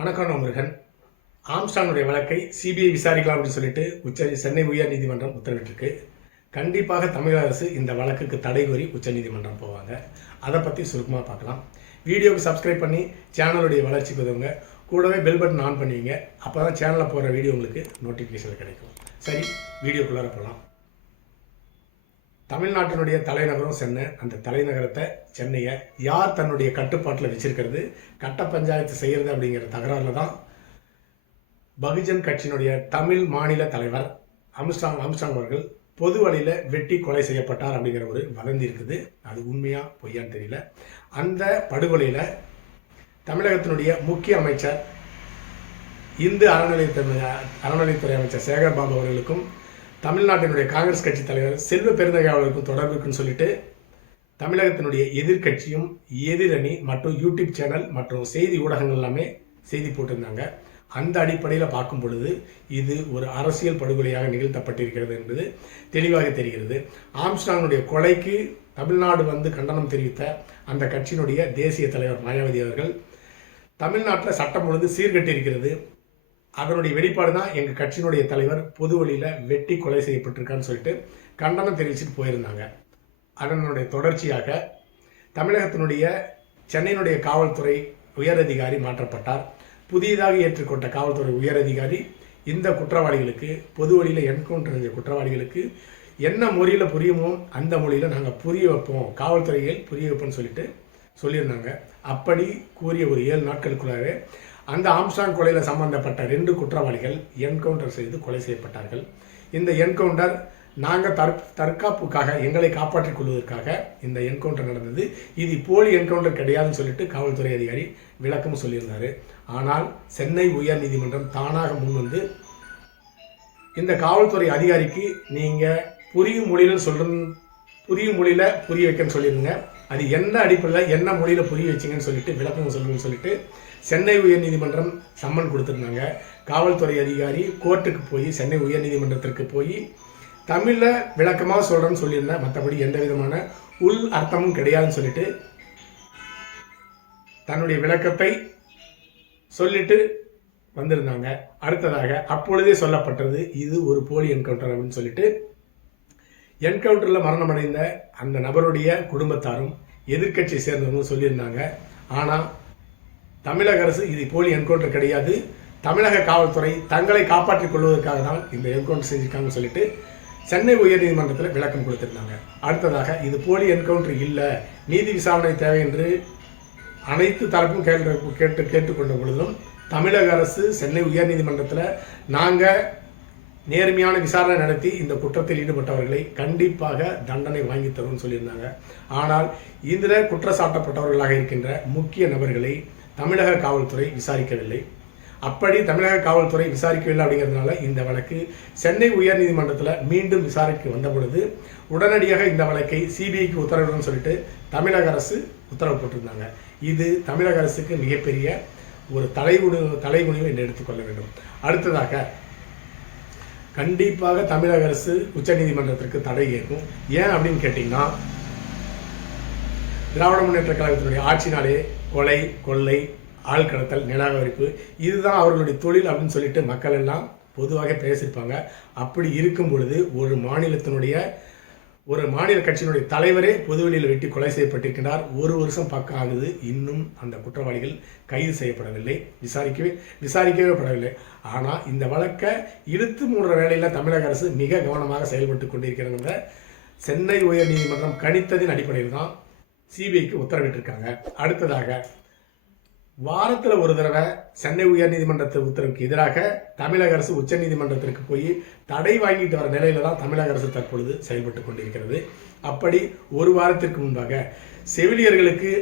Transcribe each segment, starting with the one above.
வணக்கம் முருகன் ஆம்ஸ்டானுடைய வழக்கை சிபிஐ விசாரிக்கலாம் அப்படின்னு சொல்லிட்டு உச்ச சென்னை உயர் நீதிமன்றம் உத்தரவிட்டிருக்கு. கண்டிப்பாக தமிழக அரசு இந்த வழக்குக்கு தடை கோரி உச்சநீதிமன்றம் போவாங்க. அதை பற்றி சுருக்கமாக பார்க்கலாம். வீடியோவுக்கு சப்ஸ்கிரைப் பண்ணி சேனலுடைய வளர்ச்சிக்கு உதவுங்க கூடவே பெல் பட்டன் ஆன் பண்ணுவீங்க அப்போ தான் சேனலில் போகிற வீடியோ உங்களுக்கு நோட்டிஃபிகேஷன் கிடைக்கும். சரி வீடியோக்குள்ளார போகலாம் தமிழ்நாட்டினுடைய தலைநகரம் சென்னை. அந்த தலைநகரத்தை சென்னையை யார் தன்னுடைய கட்டுப்பாட்டில் வச்சிருக்கிறது கட்ட பஞ்சாயத்து செய்கிறது அப்படிங்கிற தகராறில் தான் பகுஜன் கட்சியினுடைய தமிழ் மாநில தலைவர் அம்ஸ்டாங் அம்ஸ்டாங் அவர்கள் பொது வழியில் வெட்டி கொலை செய்யப்பட்டார் அப்படிங்கிற ஒரு வதந்தி இருக்குது. அது உண்மையா பொய்யான்னு தெரியல. அந்த படுகொலையில் தமிழகத்தினுடைய முக்கிய அமைச்சர் இந்து அறநிலையத்துறை அறநிலையத்துறை அமைச்சர் சேகர் பாபு அவர்களுக்கும் தமிழ்நாட்டினுடைய காங்கிரஸ் கட்சி தலைவர் செல்வ பெருந்தகையாளருக்கும் தொடர்பு இருக்குன்னு சொல்லிட்டு தமிழகத்தினுடைய எதிர்க்கட்சியும் எதிரணி மற்றும் யூடியூப் சேனல் மற்றும் செய்தி ஊடகங்கள் எல்லாமே செய்தி போட்டிருந்தாங்க. அந்த அடிப்படையில் பார்க்கும் பொழுது இது ஒரு அரசியல் படுகொலையாக நிகழ்த்தப்பட்டிருக்கிறது என்பது தெளிவாக தெரிகிறது. ஆம்ஸ்டாங்குடைய கொலைக்கு தமிழ்நாடு வந்து கண்டனம் தெரிவித்த அந்த கட்சியினுடைய தேசிய தலைவர் மாயாவதி அவர்கள் தமிழ்நாட்டில் சட்டம் ஒழுங்கு சீர்கட்டிருக்கிறது அதனுடைய வெளிப்பாடு தான் எங்கள் கட்சியினுடைய தலைவர் பொது வழியில் வெட்டி கொலை செய்யப்பட்டிருக்கான்னு சொல்லிட்டு கண்டனம் தெரிவிச்சுட்டு போயிருந்தாங்க. அதனுடைய தொடர்ச்சியாக தமிழகத்தினுடைய சென்னையினுடைய காவல்துறை உயரதிகாரி மாற்றப்பட்டார். புதியதாக ஏற்றுக்கொண்ட காவல்துறை உயரதிகாரி இந்த குற்றவாளிகளுக்கு பொது வழியில் என்கவுண்டர் செஞ்ச குற்றவாளிகளுக்கு என்ன மொழியில் புரியுமோ அந்த மொழியில் நாங்கள் புரிய வைப்போம். காவல்துறையில் புரிய வைப்போம்னு சொல்லிட்டு சொல்லியிருந்தாங்க. அப்படி கூறிய ஒரு ஏழு நாட்களுக்குள்ளாகவே அந்த ஆம்ஸ்டாங் கொலையில் சம்பந்தப்பட்ட ரெண்டு குற்றவாளிகள் என்கவுண்டர் செய்து கொலை செய்யப்பட்டார்கள். இந்த என்கவுண்டர் நாங்கள் தற் தற்காப்புக்காக எங்களை காப்பாற்றிக் கொள்வதற்காக இந்த என்கவுண்டர் நடந்தது. இது போலி என்கவுண்டர் கிடையாதுன்னு சொல்லிட்டு காவல்துறை அதிகாரி விளக்கம் சொல்லியிருந்தார். ஆனால் சென்னை உயர் நீதிமன்றம் தானாக முன்வந்து இந்த காவல்துறை அதிகாரிக்கு நீங்கள் புரியும் மொழியில் சொல்ற புரியும் மொழியில் புரிய வைக்கன்னு சொல்லியிருந்தேன் அது என்ன அடிப்படையில் என்ன மொழியில் புரிய வச்சிங்கன்னு சொல்லிட்டு விளக்கம் சொல்லணும்னு சொல்லிட்டு சென்னை உயர்நீதிமன்றம் சம்மன் கொடுத்துருந்தாங்க. காவல்துறை அதிகாரி கோர்ட்டுக்கு போய் சென்னை உயர்நீதிமன்றத்திற்கு போய் தமிழில் விளக்கமாக சொல்கிறேன்னு சொல்லியிருந்தேன் மற்றபடி எந்த விதமான உள் அர்த்தமும் கிடையாதுன்னு சொல்லிட்டு தன்னுடைய விளக்கத்தை சொல்லிட்டு வந்திருந்தாங்க. அடுத்ததாக அப்பொழுதே சொல்லப்பட்டது இது ஒரு போலி என்கவுண்டர் அப்படின்னு சொல்லிட்டு என்கவுண்டரில் மரணமடைந்த அந்த நபருடைய குடும்பத்தாரும் எதிர்க்கட்சியை சேர்ந்தவங்களும் சொல்லியிருந்தாங்க. ஆனால் தமிழக அரசு இது போலி என்கவுண்டர் கிடையாது. தமிழக காவல்துறை தங்களை காப்பாற்றிக் கொள்வதற்காக தான் இந்த என்கவுண்டர் செஞ்சிருக்காங்கன்னு சொல்லிட்டு சென்னை உயர்நீதிமன்றத்தில் விளக்கம் கொடுத்துருந்தாங்க. அடுத்ததாக இது போலி என்கவுண்டர் இல்லை நீதி விசாரணை தேவை என்று அனைத்து தரப்பும் கேட்டு கேட்டு கேட்டுக்கொண்ட பொழுதும் தமிழக அரசு சென்னை உயர்நீதிமன்றத்தில் நாங்கள் நேர்மையான விசாரணை நடத்தி இந்த குற்றத்தில் ஈடுபட்டவர்களை கண்டிப்பாக தண்டனை வாங்கி தரும்னு சொல்லியிருந்தாங்க. ஆனால் இதில் குற்றச்சாட்டப்பட்டவர்களாக இருக்கின்ற முக்கிய நபர்களை தமிழக காவல்துறை விசாரிக்கவில்லை. அப்படி தமிழக காவல்துறை விசாரிக்கவில்லை அப்படிங்கிறதுனால இந்த வழக்கு சென்னை உயர்நீதிமன்றத்தில் மீண்டும் விசாரிக்க வந்த பொழுது உடனடியாக இந்த வழக்கை சிபிஐக்கு உத்தரவிடணும்னு சொல்லிட்டு தமிழக அரசு உத்தரவு போட்டிருந்தாங்க. இது தமிழக அரசுக்கு மிகப்பெரிய ஒரு தலைகுனி தலைகுனிவு என்று எடுத்துக்கொள்ள வேண்டும். அடுத்ததாக கண்டிப்பாக தமிழக அரசு உச்சநீதிமன்றத்திற்கு தடை கேட்கும் ஏன் அப்படின்னு கேட்டிங்கன்னா திராவிட முன்னேற்ற கழகத்தினுடைய ஆட்சினாலே கொலை கொள்ளை ஆள் கடத்தல் நிராகரிப்பு இதுதான் அவர்களுடைய தொழில் அப்படின்னு சொல்லிட்டு மக்கள் எல்லாம் பொதுவாக பேசியிருப்பாங்க. அப்படி இருக்கும் பொழுது ஒரு மாநிலத்தினுடைய ஒரு மாநில கட்சியினுடைய தலைவரே பொதுவெளியில் வெட்டி கொலை செய்யப்பட்டிருக்கிறார் ஒரு வருஷம் பக்கம் ஆகுது. இன்னும் அந்த குற்றவாளிகள் கைது செய்யப்படவில்லை. விசாரிக்கவே விசாரிக்கவே படவில்லை. ஆனால் இந்த வழக்கை இழுத்து மூடுற வேலையில் தமிழக அரசு மிக கவனமாக செயல்பட்டு கொண்டிருக்கிறவங்க சென்னை உயர்நீதிமன்றம் கணித்ததின் அடிப்படையில் தான் சிபிஐக்கு உத்தரவிட்டிருக்காங்க. அடுத்ததாக வாரத்தில் ஒரு தடவை சென்னை உயர்நீதிமன்றத்து உத்தரவுக்கு எதிராக தமிழக அரசு உச்சநீதிமன்றத்திற்கு போய் தடை வாங்கிட்டு வர நிலையில தான் தமிழக அரசு தற்பொழுது செயல்பட்டு கொண்டிருக்கிறது. அப்படி ஒரு வாரத்திற்கு முன்பாக செவிலியர்களுக்கு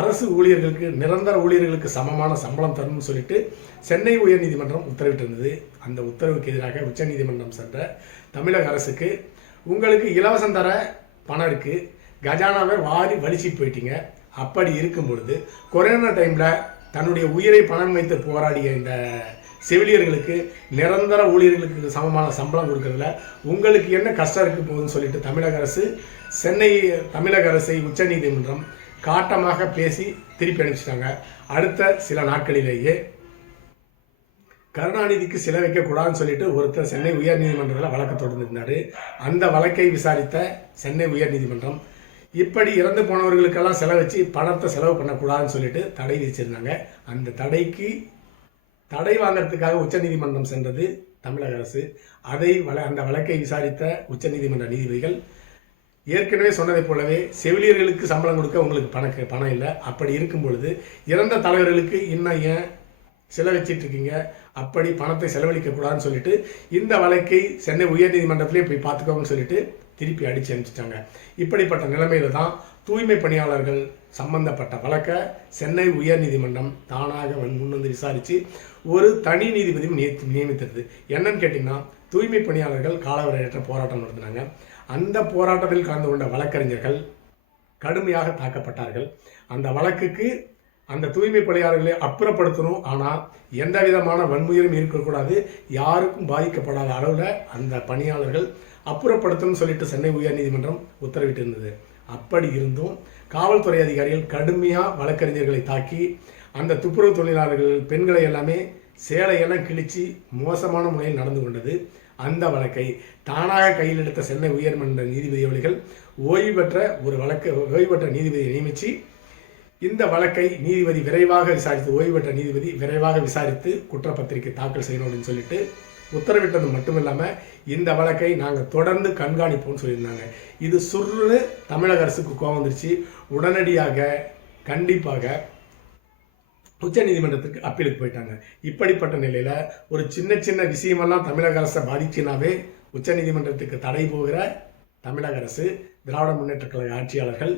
அரசு ஊழியர்களுக்கு நிரந்தர ஊழியர்களுக்கு சமமான சம்பளம் தரணும்னு சொல்லிட்டு சென்னை உயர்நீதிமன்றம் உத்தரவிட்டிருந்தது. அந்த உத்தரவுக்கு எதிராக உச்சநீதிமன்றம் சென்ற தமிழக அரசுக்கு உங்களுக்கு இலவசம் தர பணம் இருக்குது கஜானாவை வாரி வலிச்சிட்டு போயிட்டீங்க. அப்படி இருக்கும் பொழுது கொரோனா டைமில் தன்னுடைய உயிரை பணம் வைத்து போராடிய இந்த செவிலியர்களுக்கு நிரந்தர ஊழியர்களுக்கு சமமான சம்பளம் கொடுக்கறதுல உங்களுக்கு என்ன கஷ்டம் இருக்கு போகுதுன்னு சொல்லிட்டு தமிழக அரசு சென்னை தமிழக அரசை உச்சநீதிமன்றம் காட்டமாக பேசி திருப்பி அனுப்பிச்சிட்டாங்க. அடுத்த சில நாட்களிலேயே கருணாநிதிக்கு சில வைக்கக்கூடாதுன்னு சொல்லிட்டு ஒருத்தர் சென்னை உயர்நீதிமன்றத்தில் வழக்கு தொடர்ந்திருந்தார் அந்த வழக்கை விசாரித்த சென்னை உயர்நீதிமன்றம் இப்படி இறந்து போனவர்களுக்கெல்லாம் செலவச்சு பணத்தை செலவு பண்ணக்கூடாதுன்னு சொல்லிட்டு தடை விதிச்சிருந்தாங்க. அந்த தடைக்கு தடை வாங்கிறதுக்காக உச்சநீதிமன்றம் சென்றது தமிழக அரசு. அதை வள அந்த வழக்கை விசாரித்த உச்சநீதிமன்ற நீதிபதிகள் ஏற்கனவே சொன்னதைப் போலவே செவிலியர்களுக்கு சம்பளம் கொடுக்க உங்களுக்கு பணக்கு பணம் இல்லை. அப்படி இருக்கும் பொழுது இறந்த தலைவர்களுக்கு இன்னும் ஏன் செலவழிச்சிட்டு இருக்கீங்க அப்படி பணத்தை செலவழிக்க கூடாதுன்னு சொல்லிட்டு இந்த வழக்கை சென்னை உயர்நீதிமன்றத்திலே போய் பார்த்துக்கோங்கன்னு சொல்லிட்டு திருப்பி அடிச்சு அனுப்பிச்சிட்டாங்க. இப்படிப்பட்ட நிலைமையில தான் தூய்மை பணியாளர்கள் சம்பந்தப்பட்ட வழக்கை சென்னை உயர்நீதிமன்றம் தானாக வந்து முன்வந்து விசாரித்து ஒரு தனி நீதிபதியும் நியமித்தது. என்னன்னு கேட்டிங்கன்னா தூய்மை பணியாளர்கள் காலவரையற்ற போராட்டம் நடத்தினாங்க. அந்த போராட்டத்தில் கலந்து கொண்ட வழக்கறிஞர்கள் கடுமையாக தாக்கப்பட்டார்கள். அந்த வழக்குக்கு அந்த தூய்மை பணியாளர்களை அப்புறப்படுத்தணும். ஆனால் எந்த விதமான வன்முயலும் இருக்கக்கூடாது. யாருக்கும் பாதிக்கப்படாத அளவில் அந்த பணியாளர்கள் அப்புறப்படுத்தணும்னு சொல்லிட்டு சென்னை உயர்நீதிமன்றம் உத்தரவிட்டு இருந்தது அப்படி இருந்தும் காவல்துறை அதிகாரிகள் கடுமையாக வழக்கறிஞர்களை தாக்கி அந்த துப்புரவு தொழிலாளர்கள் பெண்களை எல்லாமே சேலையெல்லாம் கிழிச்சு மோசமான முறையில் நடந்து கொண்டது. அந்த வழக்கை தானாக கையில் எடுத்த சென்னை உயர்மன்ற நீதிபதி அவர்கள் ஓய்வு பெற்ற ஒரு வழக்கு ஓய்வு பெற்ற நீதிபதியை நியமித்து இந்த வழக்கை நீதிபதி விரைவாக விசாரித்து ஓய்வு பெற்ற நீதிபதி விரைவாக விசாரித்து குற்றப்பத்திரிகை தாக்கல் செய்யணும் அப்படின்னு சொல்லிட்டு உத்தரவிட்டது மட்டும் இல்லாமல் இந்த வழக்கை நாங்கள் தொடர்ந்து கண்காணிப்போம்னு சொல்லியிருந்தாங்க. இது சுருன்னு தமிழக அரசுக்கு கோவம் வந்துருச்சு. உடனடியாக கண்டிப்பாக உச்ச நீதிமன்றத்துக்கு அப்பீலுக்கு போயிட்டாங்க. இப்படிப்பட்ட நிலையில் ஒரு சின்ன சின்ன விஷயமெல்லாம் தமிழக அரசை பாதிச்சுனாவே உச்ச நீதிமன்றத்துக்கு தடை போகிற தமிழக அரசு திராவிட முன்னேற்ற கழக ஆட்சியாளர்கள்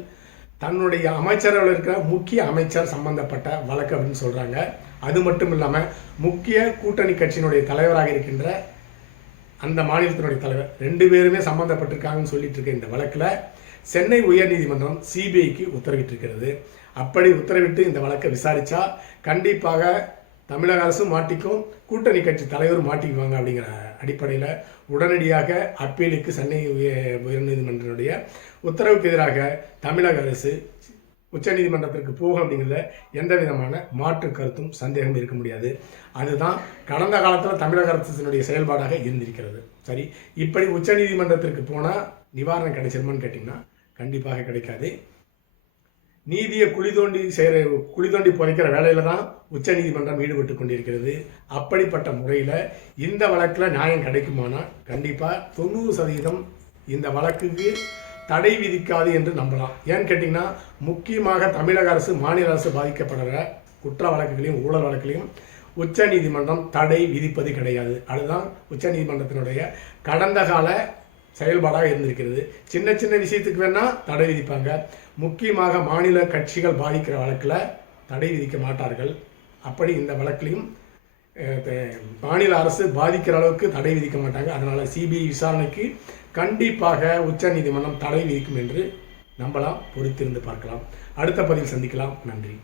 தன்னுடைய அமைச்சரவில் இருக்கிற முக்கிய அமைச்சர் சம்பந்தப்பட்ட வழக்கு அப்படின்னு சொல்கிறாங்க அது மட்டும் இல்லாமல் முக்கிய கூட்டணி கட்சியினுடைய தலைவராக இருக்கின்ற அந்த மாநிலத்தினுடைய தலைவர் ரெண்டு பேருமே சம்மந்தப்பட்டிருக்காங்கன்னு சொல்லிட்டு இருக்க இந்த வழக்கில் சென்னை உயர்நீதிமன்றம் சிபிஐக்கு உத்தரவிட்டிருக்கிறது. அப்படி உத்தரவிட்டு இந்த வழக்கை விசாரித்தா கண்டிப்பாக தமிழக அரசும் மாட்டிக்கும் கூட்டணி கட்சி தலைவரும் மாட்டிக்குவாங்க அப்படிங்கிற அடிப்படையில் உடனடியாக அப்பீலுக்கு சென்னை உயர் உயர்நீதிமன்றத்தினுடைய உத்தரவுக்கு எதிராக தமிழக அரசு உச்சநீதிமன்றத்திற்கு போகும் அப்படிங்கிறத எந்த விதமான மாற்று கருத்தும் சந்தேகம் இருக்க முடியாது. அதுதான் கடந்த காலத்தில் தமிழக அரசினுடைய செயல்பாடாக இருந்திருக்கிறது. சரி இப்படி உச்சநீதிமன்றத்திற்கு போனால் நிவாரணம் கிடைச்சிருமான்னு கேட்டிங்கன்னா கண்டிப்பாக கிடைக்காது. நீதியை குழி தோண்டி செய்கிற குழி தோண்டி புதைக்கிற வேலையில் தான் உச்ச நீதிமன்றம் ஈடுபட்டு கொண்டிருக்கிறது. அப்படிப்பட்ட முறையில் இந்த வழக்கில் நியாயம் கிடைக்குமானால் கண்டிப்பாக தொண்ணூறு சதவீதம் இந்த வழக்குக்கு தடை விதிக்காது என்று நம்பலாம். ஏன்னு கேட்டிங்கன்னா முக்கியமாக தமிழக அரசு மாநில அரசு பாதிக்கப்படுற குற்ற வழக்குகளையும் ஊழல் வழக்குகளையும் உச்ச நீதிமன்றம் தடை விதிப்பது கிடையாது. அதுதான் உச்ச நீதிமன்றத்தினுடைய கடந்த கால செயல்பாடாக இருந்திருக்கிறது. சின்ன சின்ன விஷயத்துக்கு வேணால் தடை விதிப்பாங்க. முக்கியமாக மாநில கட்சிகள் பாதிக்கிற வழக்கில் தடை விதிக்க மாட்டார்கள். அப்படி இந்த வழக்கிலையும் மாநில அரசு பாதிக்கிற அளவுக்கு தடை விதிக்க மாட்டாங்க. அதனால் சிபிஐ விசாரணைக்கு கண்டிப்பாக உச்ச நீதிமன்றம் தடை விதிக்கும் என்று நம்பலாம் பொறுத்திருந்து பார்க்கலாம். அடுத்த பதிவில் சந்திக்கலாம். நன்றி.